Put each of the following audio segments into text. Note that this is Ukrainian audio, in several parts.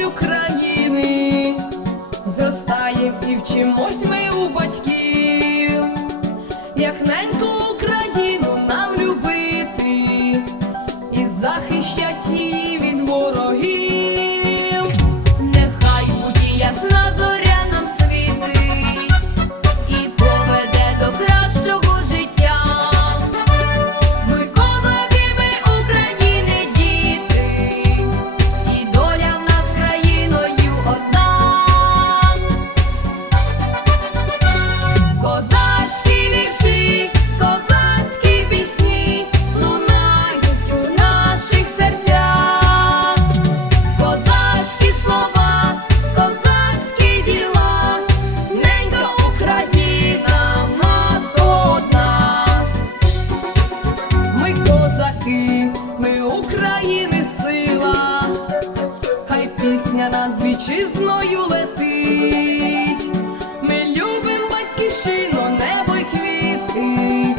гордість України, зростаєм і вчимось ми у батьків, як неньку Україну. Над вітчизною летить. Ми любим батьківщину, небо й квіти,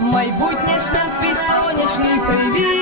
майбутнє ж нам свій сонячний привіт.